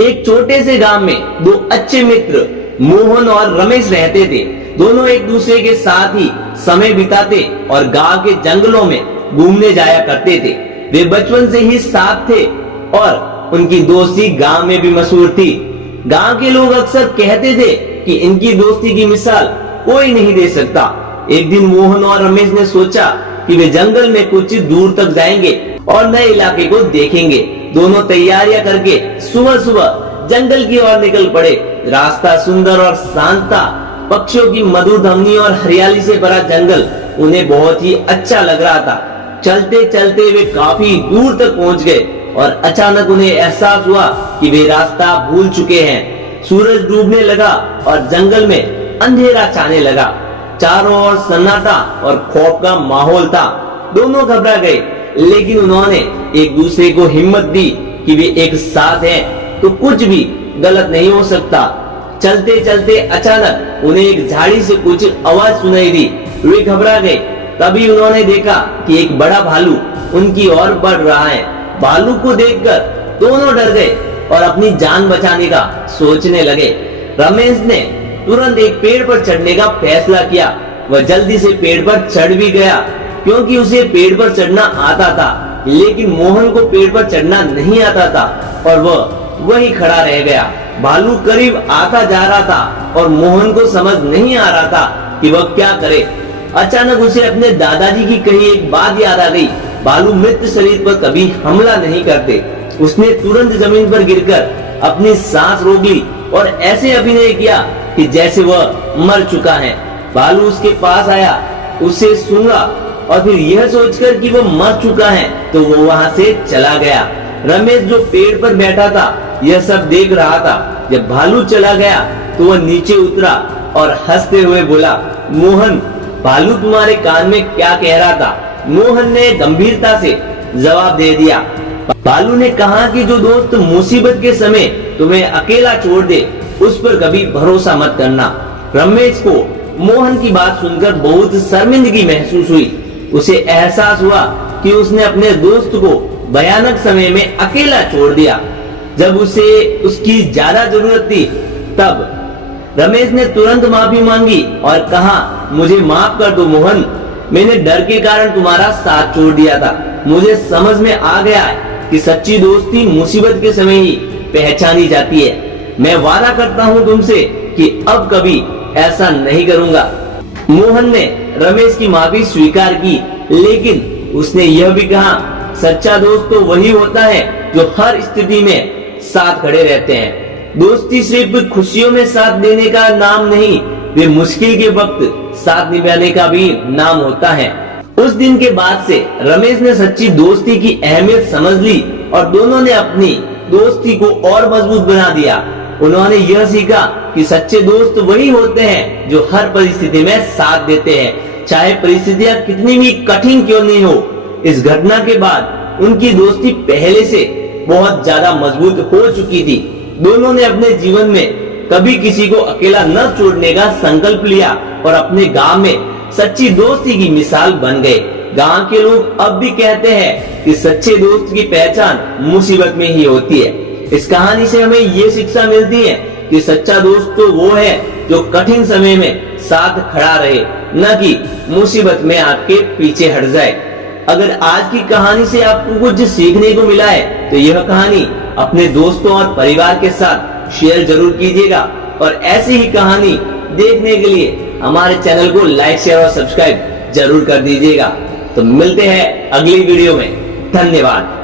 एक छोटे से गांव में दो अच्छे मित्र मोहन और रमेश रहते थे। दोनों एक दूसरे के साथ ही समय बिताते और गांव के जंगलों में घूमने जाया करते थे। वे बचपन से ही साथ थे और उनकी दोस्ती गांव में भी मशहूर थी। गांव के लोग अक्सर कहते थे कि इनकी दोस्ती की मिसाल कोई नहीं दे सकता। एक दिन मोहन और रमेश ने सोचा कि वे जंगल में कुछ दूर तक जाएंगे और नए इलाके को देखेंगे। दोनों तैयारियां करके सुबह सुबह जंगल की ओर निकल पड़े। रास्ता सुंदर और शांत था। पक्षियों की मधुर ध्वनि और हरियाली से भरा जंगल उन्हें बहुत ही अच्छा लग रहा था। चलते चलते वे काफी दूर तक पहुंच गए और अचानक उन्हें एहसास हुआ कि वे रास्ता भूल चुके हैं। सूरज डूबने लगा और जंगल में अंधेरा छाने लगा। चारों ओर सन्नाटा और खौफ का माहौल था। दोनों घबरा गए, लेकिन उन्होंने एक दूसरे को हिम्मत दी कि वे एक साथ हैं तो कुछ भी गलत नहीं हो सकता। चलते चलते अचानक उन्हें एक झाड़ी से कुछ आवाज सुनाई दी। वे घबरा गए। तभी उन्होंने देखा कि एक बड़ा भालू उनकी ओर बढ़ रहा है। भालू को देखकर दोनों डर गए और अपनी जान बचाने का सोचने लगे। रमेश ने तुरंत एक पेड़ पर चढ़ने का फैसला किया। वह जल्दी से पेड़ पर चढ़ भी गया क्योंकि उसे पेड़ पर चढ़ना आता था, लेकिन मोहन को पेड़ पर चढ़ना नहीं आता था और वह वही खड़ा रह गया। भालू करीब आता जा रहा था और मोहन को समझ नहीं आ रहा था कि वह क्या करे। अचानक उसे अपने दादाजी की कही एक बात याद आ गई। भालू मित्र शरीर पर कभी हमला नहीं करते। उसने तुरंत जमीन पर गिरकर अपनी सांस रोक ली और ऐसे अभिनय किया कि जैसे वह मर चुका है। भालू उसके पास आया, उसे सूंघा और फिर यह सोचकर कि वह मर चुका है तो वो वहां से चला गया। रमेश जो पेड़ पर बैठा था यह सब देख रहा था। जब भालू चला गया तो वह नीचे उतरा और हंसते हुए बोला, मोहन, भालू तुम्हारे कान में क्या कह रहा था? मोहन ने गंभीरता से जवाब दे दिया। भालू ने कहा कि जो दोस्त मुसीबत के समय तुम्हें अकेला छोड़ दे उस पर कभी भरोसा मत करना। रमेश को मोहन की बात सुनकर बहुत शर्मिंदगी महसूस हुई। उसे एहसास हुआ कि उसने अपने दोस्त को भयानक समय में अकेला छोड़ दिया जब उसे उसकी ज्यादा जरूरत थी। तब रमेश ने तुरंत माफी मांगी और कहा, मुझे माफ कर दो मोहन, मैंने डर के कारण तुम्हारा साथ छोड़ दिया था। मुझे समझ में आ गया है कि सच्ची दोस्ती मुसीबत के समय ही पहचानी जाती है। मैं वादा करता हूँ तुमसे कि अब कभी ऐसा नहीं करूंगा। मोहन ने रमेश की माफी स्वीकार की, लेकिन उसने यह भी कहा, सच्चा दोस्त तो वही होता है जो हर स्थिति में साथ खड़े रहते हैं। दोस्ती सिर्फ खुशियों में साथ देने का नाम नहीं, वे मुश्किल के वक्त साथ निभाने का भी नाम होता है। उस दिन के बाद से रमेश ने सच्ची दोस्ती की अहमियत समझ ली और दोनों ने अपनी दोस्ती को और मजबूत बना दिया। उन्होंने यह सीखा कि सच्चे दोस्त वही होते हैं जो हर परिस्थिति में साथ देते हैं, चाहे परिस्थितियां कितनी भी कठिन क्यों नहीं हो। इस घटना के बाद उनकी दोस्ती पहले से बहुत ज्यादा मजबूत हो चुकी थी। दोनों ने अपने जीवन में कभी किसी को अकेला न छोड़ने का संकल्प लिया और अपने गांव में सच्ची दोस्ती की मिसाल बन गए। गांव के लोग अब भी कहते हैं कि सच्चे दोस्त की पहचान मुसीबत में ही होती है। इस कहानी से हमें ये शिक्षा मिलती है कि सच्चा दोस्त तो वो है जो कठिन समय में साथ खड़ा रहे, न कि मुसीबत में आपके पीछे हट जाए। अगर आज की कहानी से आपको कुछ सीखने को मिला है तो यह कहानी अपने दोस्तों और परिवार के साथ शेयर जरूर कीजिएगा और ऐसी ही कहानी देखने के लिए हमारे चैनल को लाइक, शेयर और सब्सक्राइब जरूर कर दीजिएगा। तो मिलते हैं अगली वीडियो में। धन्यवाद।